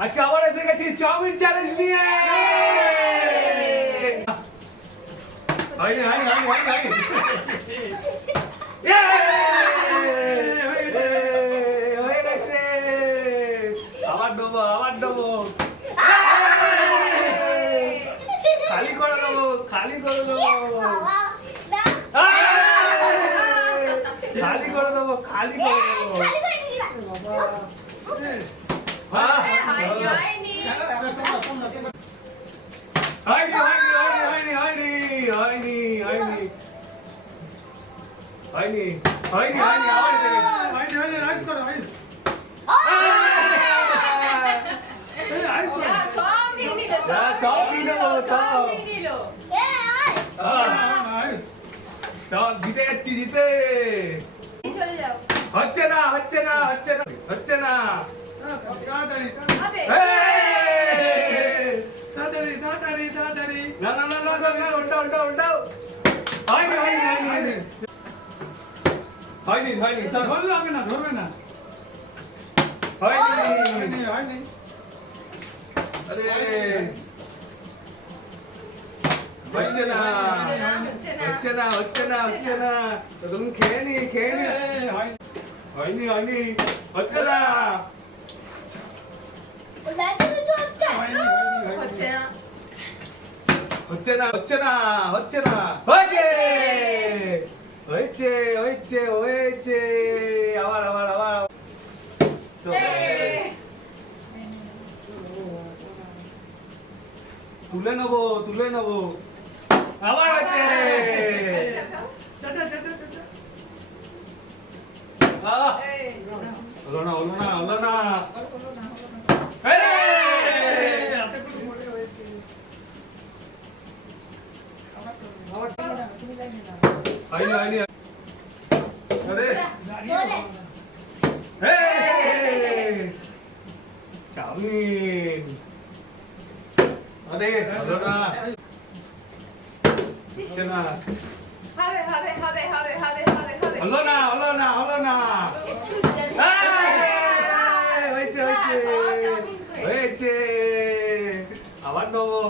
আজকে আবার এসে গেছি চাউমিন চ্যালেঞ্জ নিয়ে। হয়নি হয়নি হয়নি হয়নি হয়নি। হয়ে গেছে। আবার দেবো আবার দেবো। খালি করে দেবো খালি করে দেবো খালি করে দেবো খালি করে দেবো। হয়নি হয়নি হয়নি হয়নি হয়নি হয়নি হয়নি হয়নি আবার এসে গেছে। হয়নি হয়নি আইস করো আইস আইস করো চপ দিয়ে দেবো চপ। আইস চপ জিতে যাচ্ছি জিতে। হচ্ছে না হচ্ছে না হচ্ছে না হচ্ছে না। তাড়াতাড়ি তাড়াতাড়ি তাড়াতাড়ি তাড়াতাড়ি না না না না না উল্টাও উল্টাও উল্টাও। হয়নি হয়নি হয়নি হয়নি হয়নি হয়নি চলো। ধরলে হবে না ধরবে না হয়নি হয়নি হয়নি আরে হচ্ছে না হচ্ছে না হচ্ছে না হচ্ছে না। তো তুমি খেয়ে নি হয়নি হয়নি হচ্ছে না হচ্ছে না হচ্ছে না হচ্ছে না হয়েছে হয়েছে হয়েছে হয়েছে। আবার আবার আবার তুলে নেবো তুলে নেবো। আবার হয়েছে। চাচা চাচা চাচা হলো না হলো না হলো না। হাতে করে মরে হয়েছে হয়নি হয়নি আরে চাউমিন আরে হলো না হচ্ছে না হলো না হলো না হলো না। হয়েছে হয়েছে হয়েছে আবার নেবো।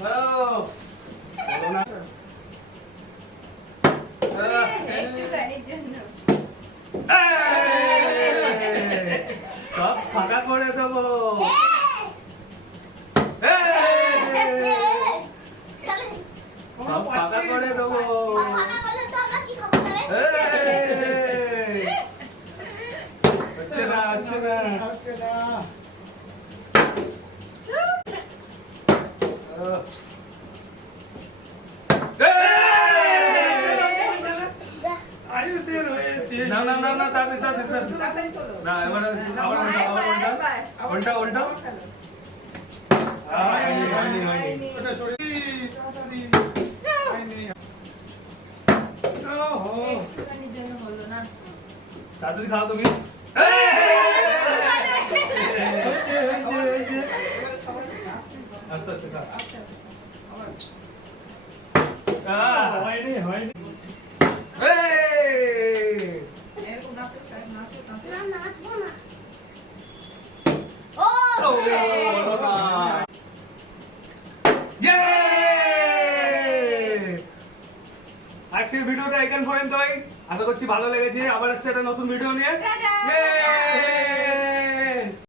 হলো না সব ফাঁকা করে দেবো। সব ফাঁকা করে দেবো। হচ্ছে না হচ্ছে না হচ্ছে না আইসের হয়েছে না না না না তাড়াতাড়ি তাড়াতাড়ি না এবার আবার উল্টা উল্টা উল্টা। হয়নি হয়নি হয়নি ওটা সরি তাড়াতাড়ি হয়নি ওহো তাড়াতাড়ি খাও তুমি। আচ্ছা আচ্ছা হয়নি হয়নি আজকের ভিডিওটা এখান পর্যন্তই। আশা করছি ভালো লেগেছে। আবার আসছে একটা নতুন ভিডিও নিয়ে।